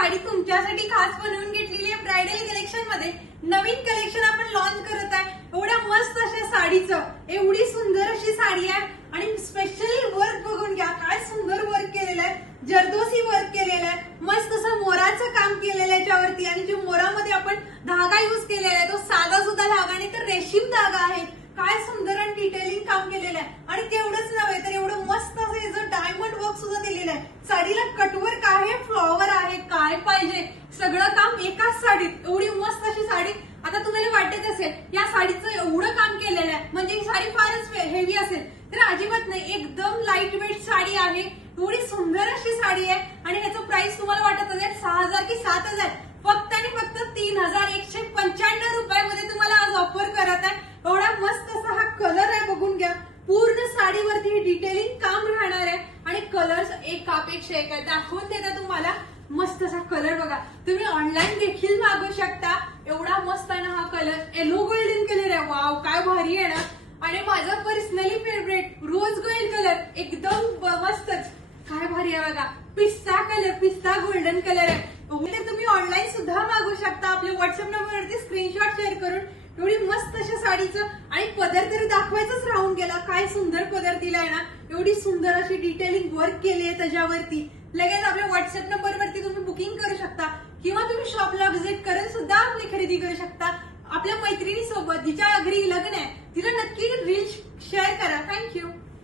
साडी तुमच्यासाठी खास बनवून घेतलेली आहे ब्रायडल कलेक्शन मध्ये। नवीन कलेक्शन आपण लॉन्च करत आहे। एवढ्या मस्त अशा साडीचं एवढी सुंदर अशी साडी आहे आणि स्पेशल वर्क बघून घ्या, काय सुंदर वर्क केलेलं आहे, जरदोसी वर्क केलेलं आहे, मस्त असं मोराचं काम केलेलं आहे याच्यावरती। आणि जो मोरामध्ये आपण धागा युज केलेला आहे तो साधा सुद्धा धागा नाही तर रेशीम धागा आहे। काय सुंदर आणि डिटेलिंग काम केलेलं आहे। आणि तेवढंच नव्हे तर एवढं मस्त असं याचं डायमंड वर्क सुद्धा दिलेलं आहे। साडीला कटवर्क आहे, फ्लॉवर आहे, काय पाहिजे सगळं काम एकाच साडीत। एवढी मस्त अशी साडी। आता तुम्हाला वाटत असेल या साडीचं एवढं काम केलेलं आहे म्हणजे ही साडी फारच हेवी असेल, तर अजिबात नाही, एकदम लाईट वेट साडी आहे। एवढी सुंदर अशी साडी आहे आणि ह्याचं प्राइस तुम्हाला वाटत असेल 6,000 की 7,000, फक्त आणि फक्त 3,195 रुपयामध्ये तुम्हाला आज ऑफर करत आहे। एवढा मस्त असा हा कलर आहे, बघून घ्या। पूर्ण साडीवरती डिटेलिंग काम राहणार आहे आणि कलर्स एकापेक्षा एक आहे। दाखवून देता तुम्हाला मस्त असा कलर बघा, तुम्ही ऑनलाईन देखील मागू शकता। एवढा मस्त आहे ना हा कलर, येलो गोल्डन कलर आहे, वाव काय भारी आहे ना। आणि माझा personally favourite rose gold colour, एकदम मस्तच, काय भारी आहे बघा। पिस्ता कलर, पिस्ता गोल्डन कलर आहे। तर तुम्ही ऑनलाईन सुद्धा मागू शकता आपल्या व्हॉट्सअप नंबरवरती स्क्रीनशॉट शेअर करून। एवढी मस्त अशा साडीचं आणि पदर तरी दाखवायचंच राहून गेला, काय सुंदर पदर दिलाय ना। एवढी सुंदर अशी डिटेलिंग वर्क केली आहे त्याच्यावरती। लगेच आपल्या व्हॉट्सअप नंबरवरती तुम्ही बुकिंग करू शकता किंवा तुम्ही शॉपला व्हिजिट करून सुद्धा आपली खरेदी करू शकता। आपल्या मैत्रिणीसोबत जिच्या घरी लग्न आहे